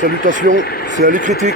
Salutations, c'est Ali Critique.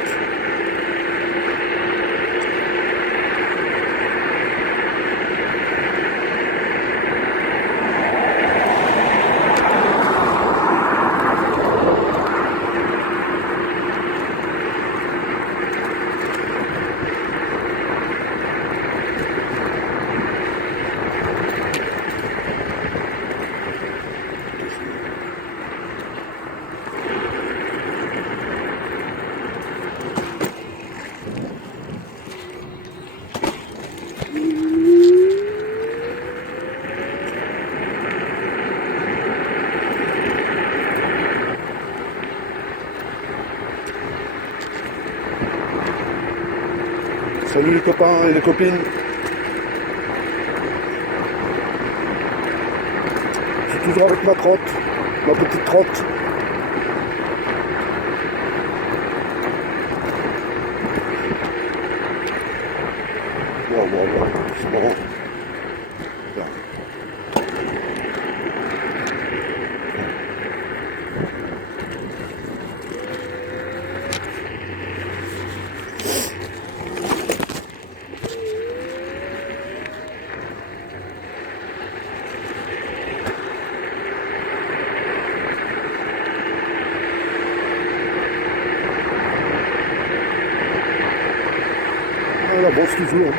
Salut les copains et les copines. Je suis toujours avec ma trotte, ma petite trotte. Bon, c'est bon. Là. Voilà, bon, c'est toujours.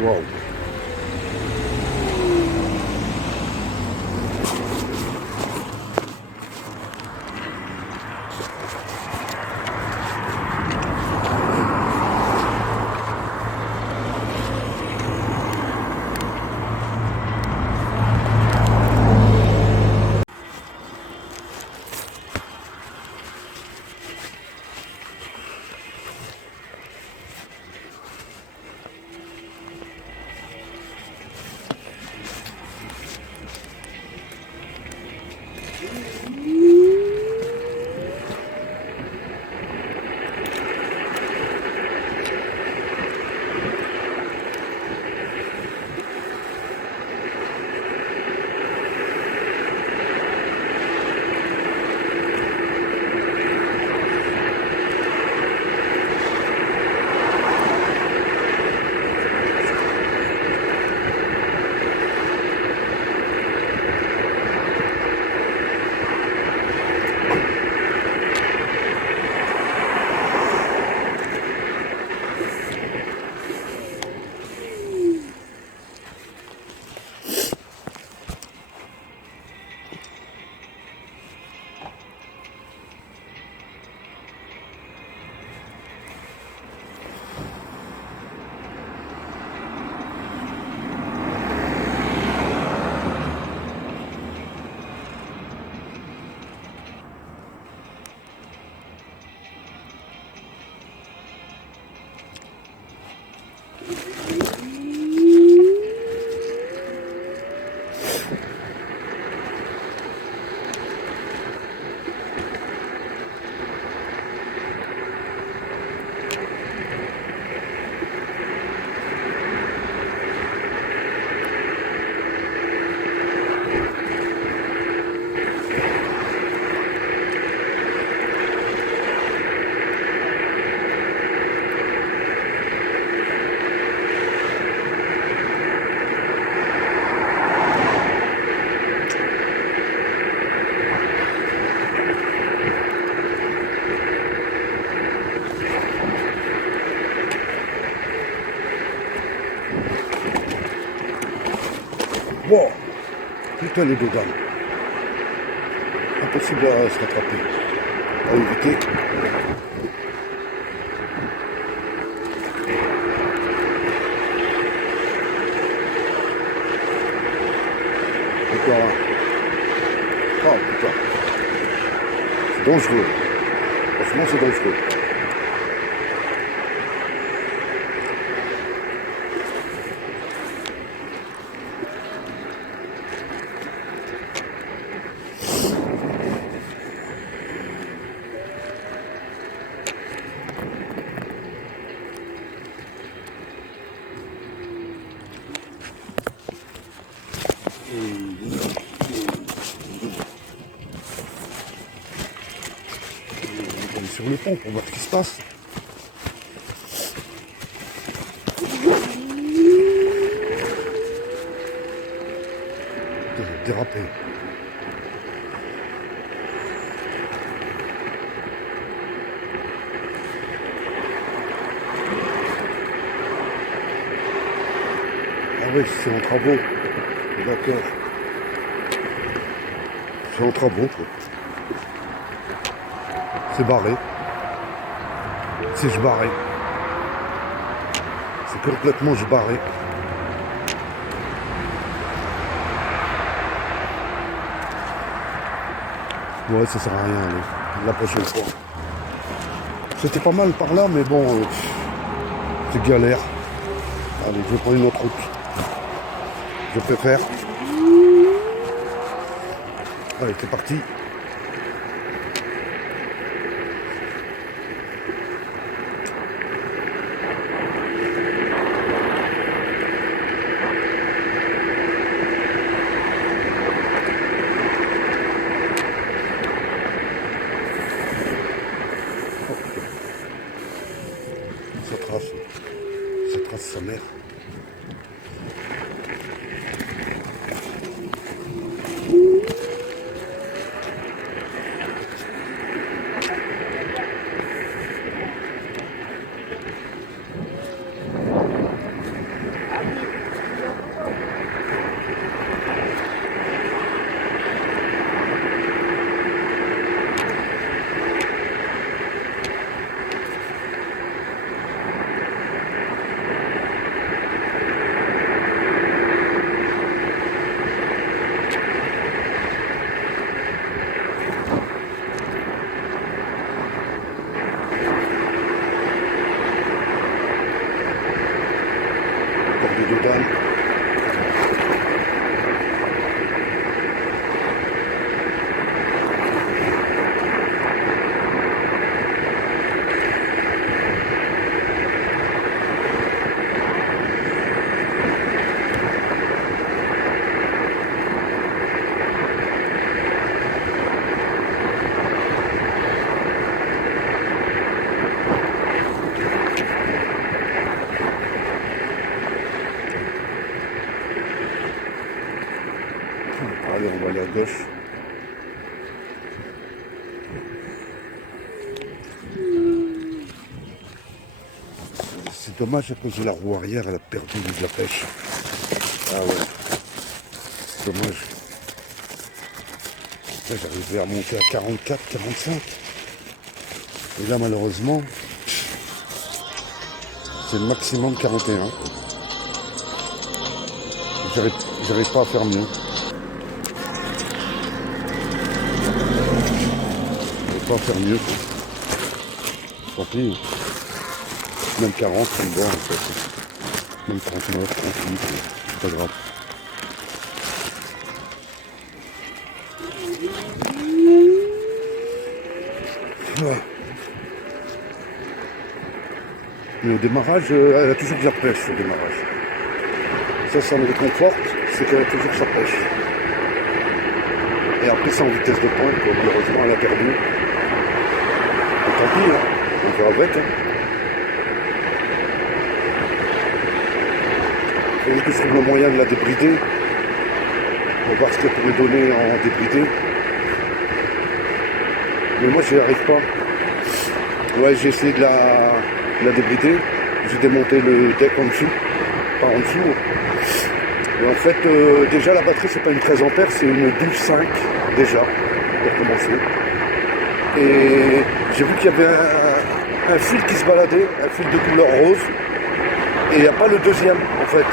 Wow. Wow. Putain les deux dames. Impossible à se rattraper. À éviter. Putain. Ah putain. C'est dangereux. Franchement c'est dangereux. aller sur le pont pour voir ce qui se passe. Dérapé. Ah oui, c'est en travaux. D'accord. C'est en travaux, quoi. C'est barré. C'est barré. C'est complètement barré. Ouais, ça sert à rien, allez. La prochaine fois. C'était pas mal par là, mais bon, c'est galère. Allez, je vais prendre une autre route. Je préfère. Allez, c'est parti. Ça trace sa mère. Dedans. Allez, on va aller à gauche. C'est dommage à cause de la roue arrière, elle a perdu de la pêche. Ah ouais, c'est dommage. Là, j'arrivais à monter à 44, 45. Et là, malheureusement, c'est le maximum 41. J'arrive pas à faire mieux. Pas faire mieux. Tant pis. Même 40, c'est bon en fait. Même 39, 38, c'est pas grave. Ouais. Mais au démarrage, elle a toujours de la pêche au démarrage. Ça me réconforte, c'est qu'elle a toujours sa pêche. Et après, c'est en vitesse de pointe, quoi. Malheureusement, elle a perdu. Tant pis, hein. On fait avec. Hein. Il faut que je trouve le moyen de la débrider. Pour voir ce qu'elle pourrait donner en débridé. Mais moi, je n'y arrive pas. Ouais, j'ai essayé de la débrider. J'ai démonté le deck en dessous. Pas en dessous. Et en fait, déjà, la batterie, c'est pas une 13 ampères, c'est une 12,5 déjà, pour commencer. Et j'ai vu qu'il y avait un fil qui se baladait, un fil de couleur rose, et il n'y a pas le deuxième en fait.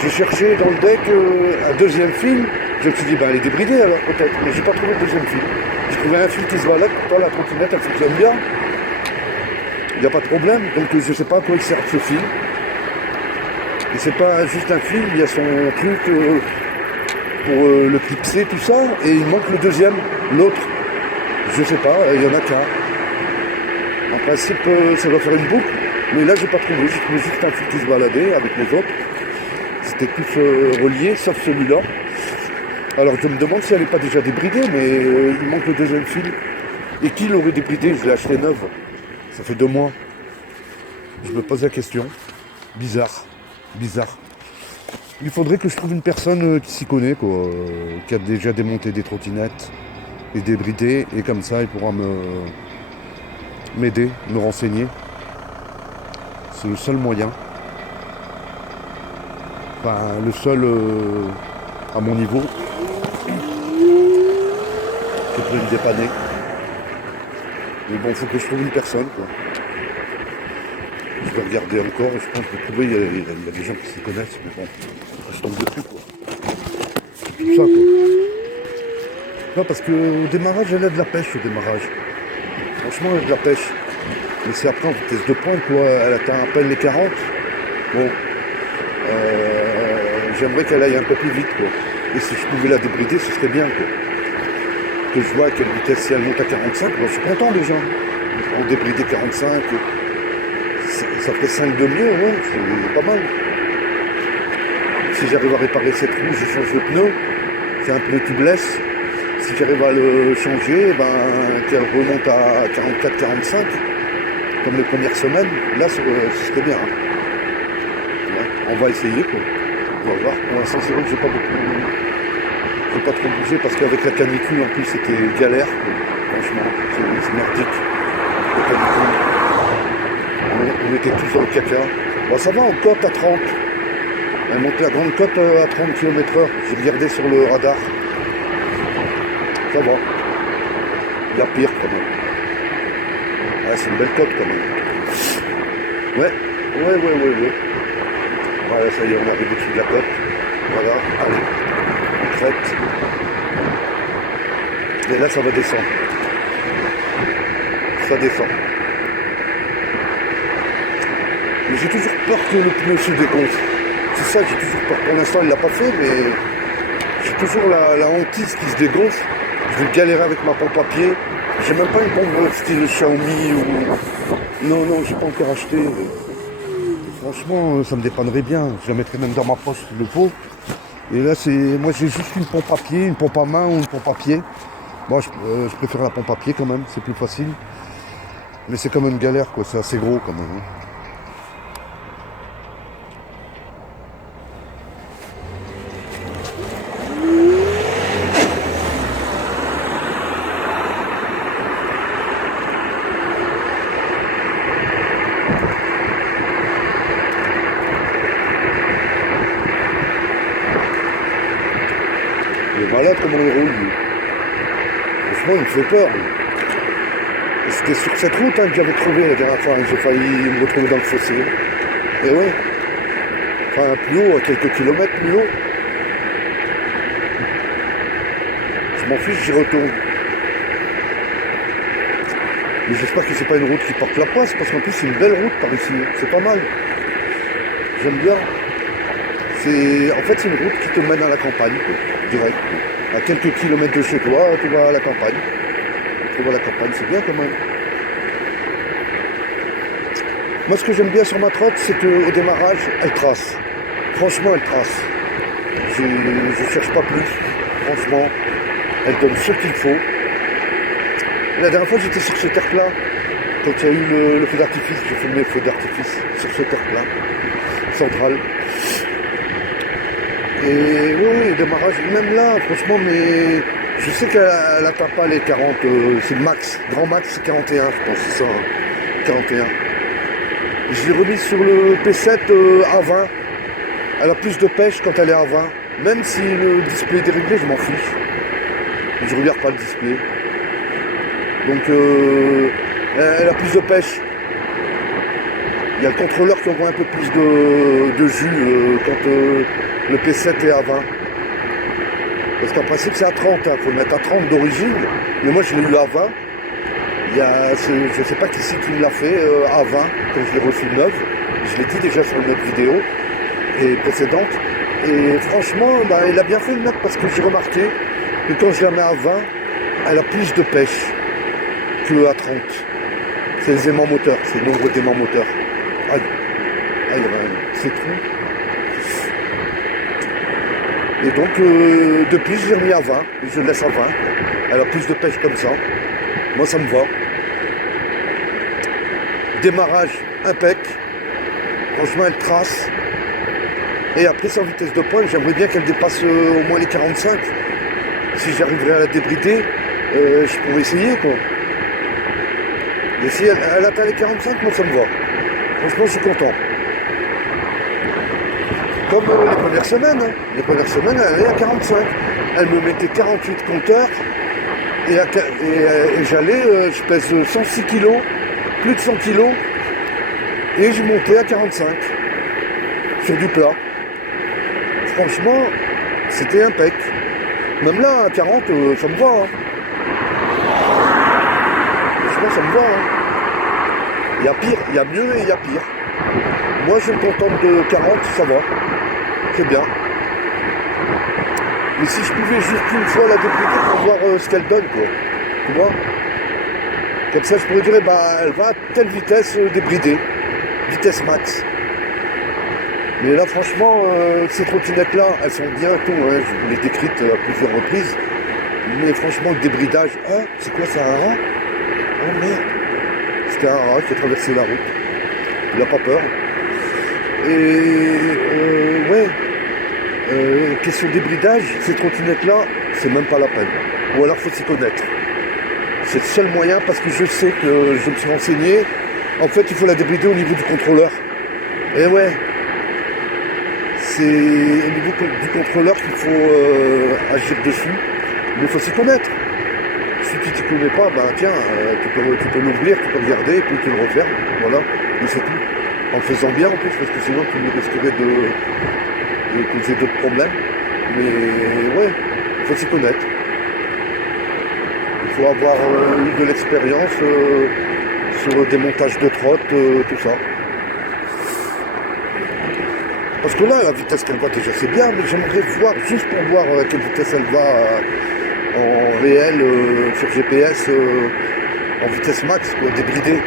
J'ai cherché dans le deck un deuxième fil, je me suis dit, elle est débridée alors peut-être, mais j'ai pas trouvé le deuxième fil. J'ai trouvé un fil qui se balade, pourtant la trottinette elle fonctionne bien, il n'y a pas de problème, donc je ne sais pas à quoi il sert ce fil. Et c'est pas juste un fil, il y a son truc pour le clipser, tout ça, et il manque le deuxième, l'autre. Je sais pas, il y en a qu'un. En principe, ça doit faire une boucle, mais là, j'ai pas trouvé. J'ai trouvé juste un fil qui se baladait avec les autres. C'était tous reliés, sauf celui-là. Alors, je me demande si elle n'est pas déjà débridée, mais il manque le deuxième fil. Et qui l'aurait débridé? Je l'ai acheté neuve. Ça fait 2 mois. Je me pose la question. Bizarre. Bizarre. Il faudrait que je trouve une personne qui s'y connaît, quoi, qui a déjà démonté des trottinettes et débridé. Et comme ça, il pourra m'aider, me renseigner. C'est le seul moyen. Enfin, le seul à mon niveau qui peut me dépanner. Mais bon, il faut que je trouve une personne, quoi. Je vais regarder encore, je pense que trouver, il y a des gens qui s'y connaissent, mais bon, je tombe dessus, quoi. C'est tout ça, quoi. Non, parce qu'au démarrage, elle a de la pêche, au démarrage. Franchement, elle a de la pêche. Mais c'est après en vitesse de pointe, quoi. Elle atteint à peine les 40. Bon, j'aimerais qu'elle aille un peu plus vite, quoi. Et si je pouvais la débrider, ce serait bien, quoi. Que je vois à quelle vitesse, si elle monte à 45, bon, je suis content déjà. En débridé 45, ça ferait 5 de mieux, ouais, c'est pas mal. Si j'arrive à réparer cette roue, je change le pneu. C'est un pneu tubeless. Si j'arrive à le changer, qu'elle remonte à 44-45, comme les premières semaines, là, ce serait bien. Hein. Ouais, on va essayer, quoi. On va voir. Pour l'instant, c'est vrai que j'ai pas trop bougé parce qu'avec la canicule, en plus, c'était galère. Quoi. Franchement, c'est merdique. La canicule. On était tous dans le caca. Bon, ça va, on cote à 30. Elle montait à grande cote à 30 km/h. J'ai regardé sur le radar. Ça va. Il y a pire quand même. Ouais, c'est une belle cote quand même. Ouais. Voilà, ça y est, on arrive au-dessus de la côte. Voilà, allez, on traite. Et là, ça va descendre. Ça descend. Mais j'ai toujours peur que le pneu se dégonfle. C'est ça, j'ai toujours peur. Pour l'instant, il l'a pas fait, mais j'ai toujours la hantise qui se dégonfle. Je vais galérer avec ma pompe à pied. J'ai même pas une pompe style Xiaomi ou... Non, j'ai pas encore acheté. Franchement, ça me dépannerait bien. Je la mettrais même dans ma poche s'il le faut. Et là, moi j'ai juste une pompe à pied, une pompe à main ou une pompe à pied. Moi, je préfère la pompe à pied quand même, c'est plus facile. Mais c'est quand même une galère, quoi. C'est assez gros quand même. Hein. Et voilà comment il roule. Franchement, il me fait peur. C'était sur cette route que j'avais trouvé la dernière fois. J'ai failli me retrouver dans le fossé. Et ouais. Enfin, plus haut, à quelques kilomètres plus haut. Je m'en fiche, j'y retourne. Mais j'espère que c'est pas une route qui porte la poisse, parce qu'en plus c'est une belle route par ici. C'est pas mal. J'aime bien. En fait, c'est une route qui te mène à la campagne, quoi, direct. À quelques kilomètres de chez toi, tu vas à la campagne. Tu vas à la campagne, c'est bien quand même. Moi, ce que j'aime bien sur ma trotte, c'est qu'au démarrage, elle trace. Franchement, elle trace. Je ne cherche pas plus. Franchement, elle donne ce qu'il faut. La dernière fois, j'étais sur ce terre-plat. Quand il y a eu le feu d'artifice, j'ai filmé le feu d'artifice sur ce terre-plat central. Et oui, démarrage, même là, franchement, mais je sais qu'elle n'atteint pas les 40, c'est le max, grand max, c'est 41, je pense, c'est ça, 41. Je l'ai remise sur le P7 à 20, elle a plus de pêche quand elle est à 20, même si le display est déréglé, je m'en fiche, je regarde pas le display. Donc, elle a plus de pêche. Il y a le contrôleur qui envoie un peu plus de jus quand le P7 est à 20. Parce qu'en principe c'est à 30, il faut le mettre à 30 d'origine. Mais moi je l'ai eu à 20. Je ne sais pas qui c'est qui me l'a fait à 20 quand je l'ai reçu neuf. Je l'ai dit déjà sur une autre vidéo et précédente. Et franchement, il a bien fait le mettre parce que j'ai remarqué que quand je la mets à 20, elle a plus de pêche que à 30. C'est les aimants moteurs, c'est le nombre d'aimants moteurs. Aïe, c'est tout. Et donc, depuis, je l'ai remis à 20. Je le laisse à 20. Elle a plus de pêche comme ça. Moi, ça me va. Démarrage impec. Franchement, elle trace. Et après, sans vitesse de pointe, j'aimerais bien qu'elle dépasse au moins les 45. Si j'arriverais à la débrider, je pourrais essayer, quoi. Mais si elle atteint les 45, moi, ça me va. Franchement, je suis content. Comme les premières semaines. Hein. Les premières semaines, elle est à 45. Elle me mettait 48 compteurs. Et j'allais, je pèse 106 kilos, plus de 100 kilos. Et je montais à 45. Sur du plat. Franchement, c'était impec. Même là, à 40, ça me va. Hein. Franchement, ça me va. Hein. Il y a pire, il y a mieux et il y a pire. Moi, je me contente de 40, ça va. C'est bien. Mais si je pouvais juste une fois la débrider pour voir ce qu'elle donne, quoi. Tu vois? Comme ça, je pourrais dire, bah, elle va à telle vitesse débridée. Vitesse max. Mais là, franchement, ces trottinettes-là, elles sont bien tout. Hein. Je vous l'ai décrites à plusieurs reprises. Mais franchement, le débridage, hein, c'est quoi, c'est un rat? Oh merde. C'était un rat qui a traversé la route. Il n'a pas peur. Et ouais. Question débridage, ces trottinettes-là, c'est même pas la peine. Ou alors, faut s'y connaître. C'est le seul moyen parce que je sais que je me suis renseigné. En fait, il faut la débrider au niveau du contrôleur. Et ouais. C'est au niveau du contrôleur qu'il faut agir dessus. Mais il faut s'y connaître. Si tu t'y connais pas, bah tiens, tu peux l'ouvrir, tu peux regarder, puis tu le refermes. Voilà. Mais c'est tout. En faisant bien en plus, parce que sinon tu risquerais de causer d'autres problèmes. Mais ouais, il faut s'y connaître. Il faut avoir eu de l'expérience sur des montages de trottes, tout ça. Parce que là, la vitesse qu'elle va déjà, c'est bien, mais j'aimerais voir, juste pour voir à quelle vitesse elle va en réel, sur GPS, en vitesse max, quoi, débridée.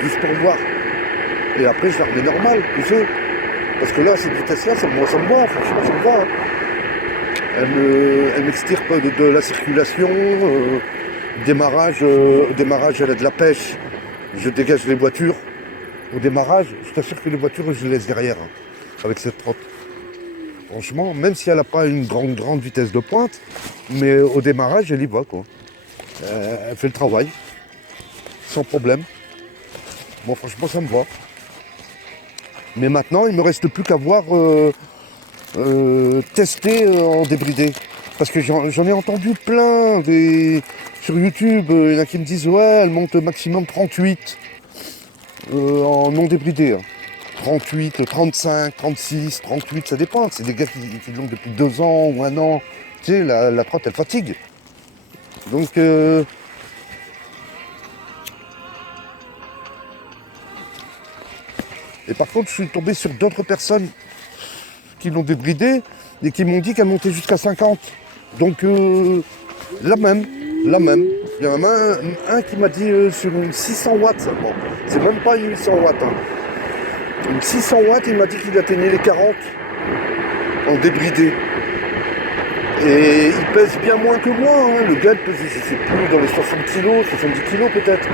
Juste pour voir. Et après, je la remets normale, tu sais. Parce que là, cette vitesse-là, moi, ça me va, franchement, ça me va. Elle m'extirpe de la circulation. Démarrage, elle a de la pêche. Je dégage les voitures. Au démarrage, je t'assure que les voitures, je les laisse derrière, hein, avec cette trotte. Franchement, même si elle n'a pas une grande vitesse de pointe, mais au démarrage, elle y va, quoi. Elle fait le travail, sans problème. Bon, franchement, ça me va. Mais maintenant, il ne me reste plus qu'à voir tester en débridé. Parce que j'en ai entendu plein sur YouTube. Il y en a qui me disent, ouais, elle monte maximum 38 en non débridé. Hein. 38, 35, 36, 38, ça dépend. C'est des gars qui l'ont depuis 2 ans ou 1 an. Tu sais, la trotte, elle fatigue. Donc, et par contre, je suis tombé sur d'autres personnes qui l'ont débridé et qui m'ont dit qu'elle montait jusqu'à 50. Donc, la même. Il y en a un qui m'a dit sur une 600 watts. Bon, c'est même pas une 800 watts. Hein. Une 600 watts, il m'a dit qu'il atteignait les 40 en débridé. Et il pèse bien moins que moi. Hein. Le gars, il pèse, je sais plus, dans les 60 kilos, 70 kilos peut-être.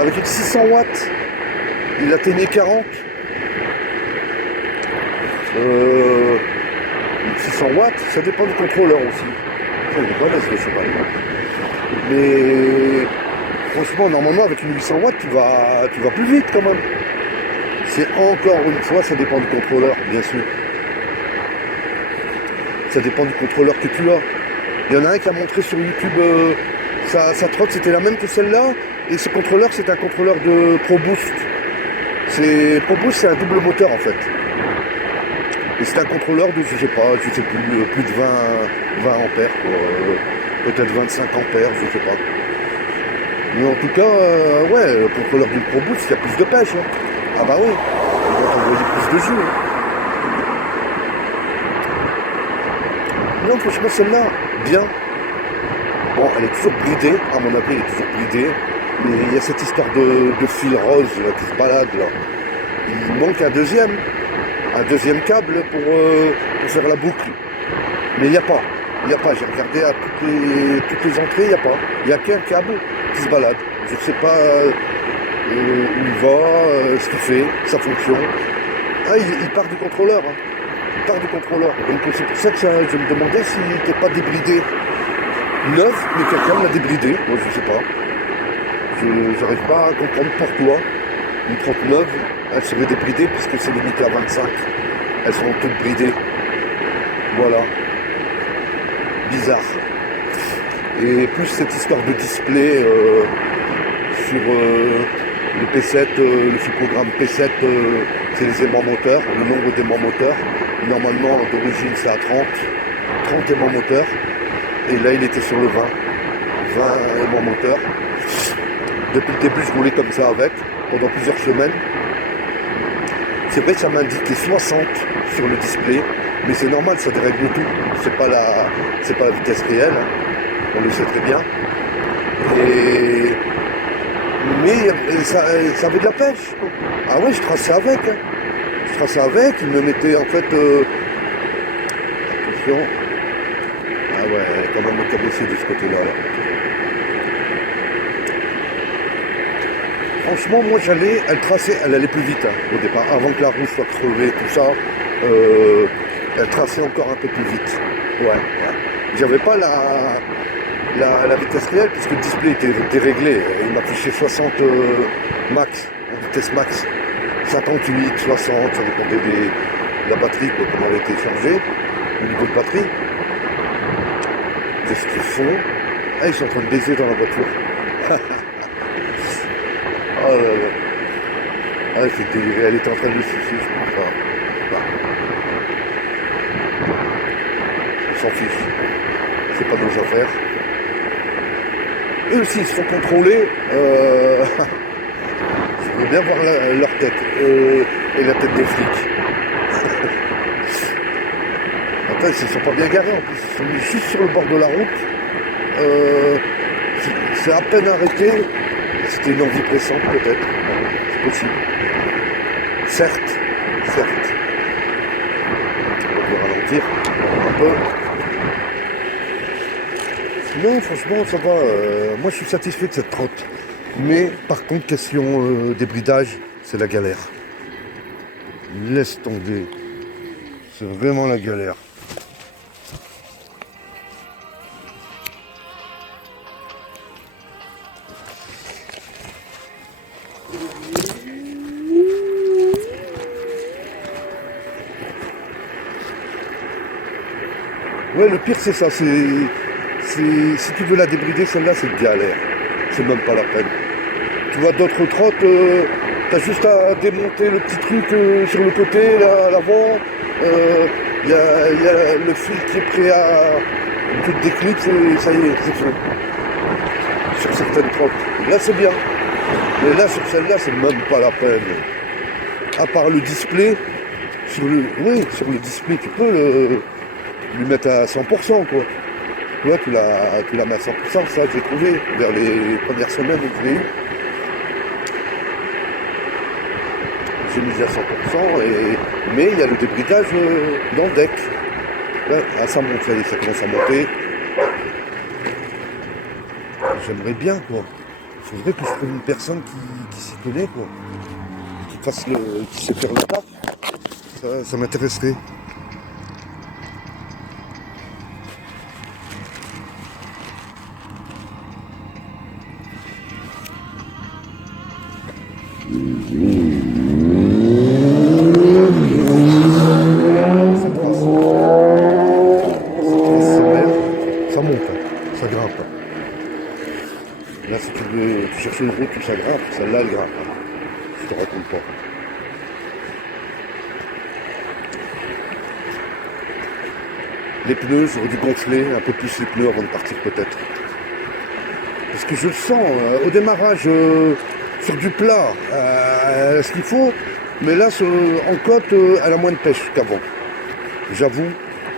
Avec une 600 watts, il atteignait 40. Une 600 watts, ça dépend du contrôleur aussi. Ça dépend de ce que je sais pas. Mais franchement, normalement, avec une 800 watts, tu vas plus vite quand même. C'est encore une fois, ça dépend du contrôleur, bien sûr. Ça dépend du contrôleur que tu as. Il y en a un qui a montré sur YouTube sa trotte, c'était la même que celle-là. Et ce contrôleur, c'est un contrôleur de ProBoost. ProBoost, c'est un double moteur en fait. Et c'est un contrôleur de, je sais plus de 20 ampères, peut-être 25 ampères, je sais pas. Mais en tout cas, ouais, le contrôleur du ProBoost, il y a plus de pêche. Hein. Ah bah oui, on va t'envoyer plus de jus. Hein. Non, franchement, celle-là, bien. Bon, elle est toujours bridée, à mon avis, elle est toujours bridée. Mais il y a cette histoire de fil rose là, qui se balade là. Il manque un deuxième câble pour faire la boucle. Mais il n'y a pas. Il n'y a pas, j'ai regardé à toutes les entrées, il n'y a pas. Il n'y a qu'un câble qui se balade. Je ne sais pas où il va, ce qu'il fait, sa fonction. Ah, il part du contrôleur. Hein. Il part du contrôleur. Donc c'est pour ça que je me demandais s'il n'était pas débridé neuf, mais quelqu'un l'a débridé. Moi, je ne sais pas. Je n'arrive pas à comprendre pourquoi une 39, elle serait débridée, puisque c'est limité à 25. Elles sont toutes bridées. Voilà. Bizarre. Et plus cette histoire de display sur le P7, le sous-programme P7, c'est les aimants moteurs, le nombre d'aimants moteurs. Normalement, d'origine, c'est à 30 aimants moteurs. Et là, il était sur le 20 aimants moteurs. Depuis le début, je roulais comme ça avec, pendant plusieurs semaines. C'est vrai que ça m'indiquait 60 sur le display, mais c'est normal, ça dérègle tout. C'est pas la vitesse réelle, hein. On le sait très bien. Mais ça avait de la pêche. Ah ouais, je traçais avec. Hein. Je traçais avec, il me mettait en fait... attention. Ah ouais, elle est quand même cabossée de ce côté-là. Là. Franchement, moi elle allait plus vite hein, au départ, avant que la roue soit crevée, tout ça, elle traçait encore un peu plus vite. Ouais. J'avais pas la vitesse réelle, puisque le display était déréglé. Il m'affichait 60 max, en vitesse max. 58, 60, ça dépendait de la batterie, quoi, comment elle était chargée, au niveau de batterie. Qu'est-ce qu'ils font? Ah, ils sont en train de baiser dans la voiture. Oh là là. Ah, c'est déliré. Elle était en train de le sucer, je pense pas. On s'en fiche. C'est pas nos affaires. Eux aussi, ils se font contrôler. Je veux bien voir leur tête. Et la tête des flics. Attends, ils se sont pas bien garés en plus. Ils sont mis juste sur le bord de la route. C'est à peine arrêté. C'était une envie pressante peut-être, c'est possible. Certes. On va ralentir un peu. Non, franchement, ça va. Moi, je suis satisfait de cette trotte. Mais, par contre, question débridage, c'est la galère. Laisse tomber. C'est vraiment la galère. Ouais, le pire c'est ça, si tu veux la débrider, celle-là c'est une galère. C'est même pas la peine. Tu vois d'autres trottes, t'as juste à démonter le petit truc sur le côté, là, à l'avant. Il y a le fil qui est prêt à tout déclic, ça y est, c'est fait. Sur certaines trottes. Là c'est bien. Mais là sur celle-là, c'est même pas la peine. À part le display, sur le display, tu peux lui mettre à 100%, quoi. Ouais, tu la mets à 100%, ça j'ai trouvé vers les premières semaines où je l'ai eu. J'ai mis à 100%, mais il y a le débridage dans le deck. Ouais, ça monte, ça commence à monter. J'aimerais bien, quoi. Il faudrait que je trouve une personne qui s'y connaît, quoi. Qui sait faire le taf. Ça m'intéresserait. Ça monte, ça grimpe. Là, si tu cherches une route où ça grimpe, celle-là, elle grimpe. Je te raconte pas. Les pneus, j'aurais dû gonfler un peu plus les pneus avant de partir peut-être. Parce que je le sens, au démarrage, sur du plat, ce qu'il faut, mais là, en côte, elle a moins de pêche qu'avant. J'avoue,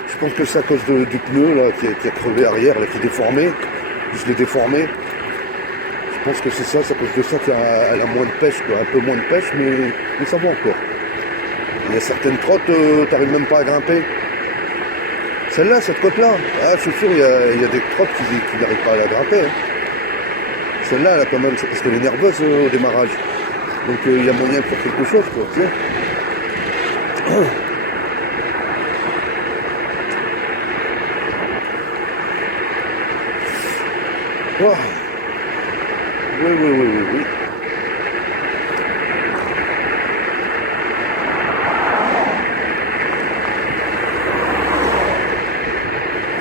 je pense que c'est à cause du pneu là, qui a crevé arrière, là, qui est déformé. Je l'ai déformé. Je pense que c'est à cause de ça qu'elle a moins de pêche, quoi. Un peu moins de pêche, mais ça va encore. Il y a certaines trottes, t'arrives même pas à grimper. Celle-là, cette côte-là, ah, je suis sûr, il y a des trottes qui n'arrivent pas à la grimper. Hein. Celle-là, elle a quand même, c'est parce qu'elle est nerveuse au démarrage. Donc il y a moyen de faire quelque chose, quoi, tu sais. Oh. Oui, oui, oui, oui, oui.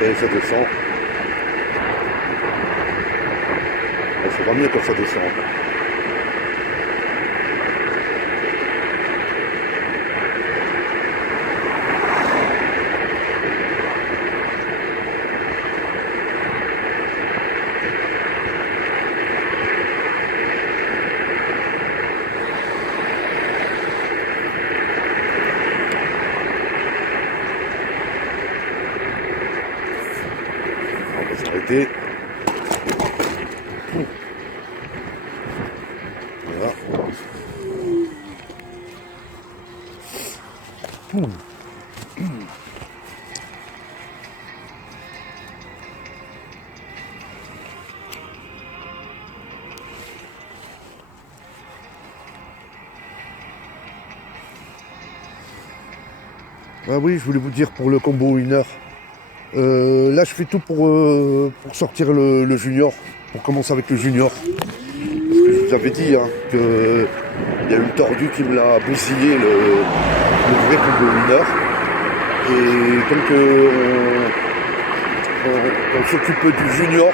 Et ça descend. Ça va mieux quand ça descend. On va s'arrêter. Voilà. Ah oui, je voulais vous dire pour le combo winner. Là, je fais tout pour sortir le junior, pour commencer avec le junior. Parce que je vous avais dit hein, qu'il y a une tordue qui me l'a bousillé, le vrai combo winner. Et donc, on s'occupe du junior,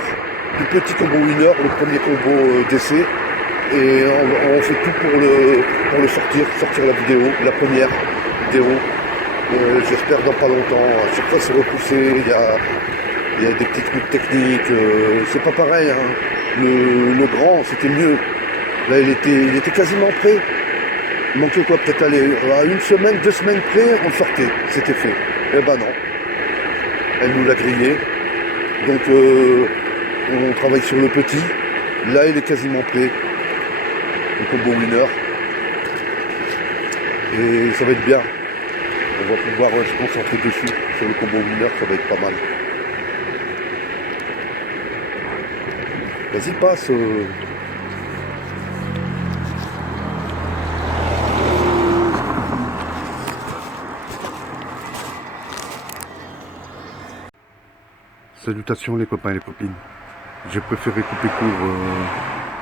du petit combo winner, le premier combo d'essai. Et on fait tout pour le sortir la vidéo, la première vidéo. J'espère dans pas longtemps. À chaque fois c'est repoussé, il y a des petites trucs techniques. C'est pas pareil. Hein. Le grand c'était mieux. Là il était quasiment prêt. Il manquait quoi, peut-être aller à une semaine, 2 semaines près, on le sortait. C'était fait. Eh ben non. Elle nous l'a grillé. Donc on travaille sur le petit. Là il est quasiment prêt. Le combo winner. Et ça va être bien. On va pouvoir se concentrer dessus, sur le combo winner, ça va être pas mal. Vas-y, passe. Salutations les copains et les copines. J'ai préféré couper court.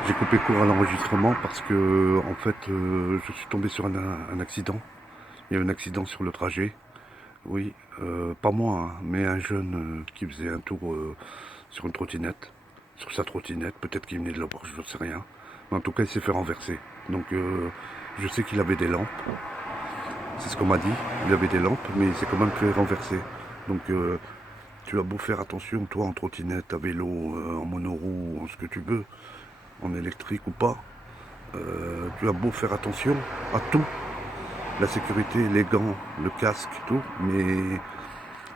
J'ai coupé court à l'enregistrement parce que en fait je suis tombé sur un accident. Il y a eu un accident sur le trajet. Oui, pas moi, hein, mais un jeune qui faisait un tour sur une trottinette, sur sa trottinette, peut-être qu'il venait de la voir, je ne sais rien. Mais en tout cas, il s'est fait renverser. Donc, je sais qu'il avait des lampes. C'est ce qu'on m'a dit. Il avait des lampes, mais il s'est quand même fait renverser. Donc, tu as beau faire attention, toi, en trottinette, à vélo, en monoroue, en ce que tu veux, en électrique ou pas. Tu as beau faire attention à tout. La sécurité, les gants, le casque, tout, mais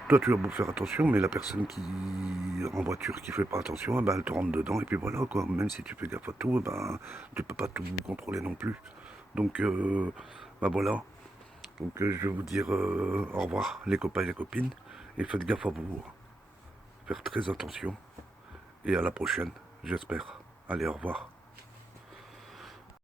toi tu as beau faire attention, mais la personne qui en voiture qui fait pas attention, eh ben, elle te rentre dedans et puis voilà quoi. Même si tu fais gaffe à tout, eh ben, tu peux pas tout contrôler non plus. Donc ben voilà. Donc je vais vous dire au revoir les copains et les copines et faites gaffe à vous, faire très attention et à la prochaine, j'espère. Allez, au revoir.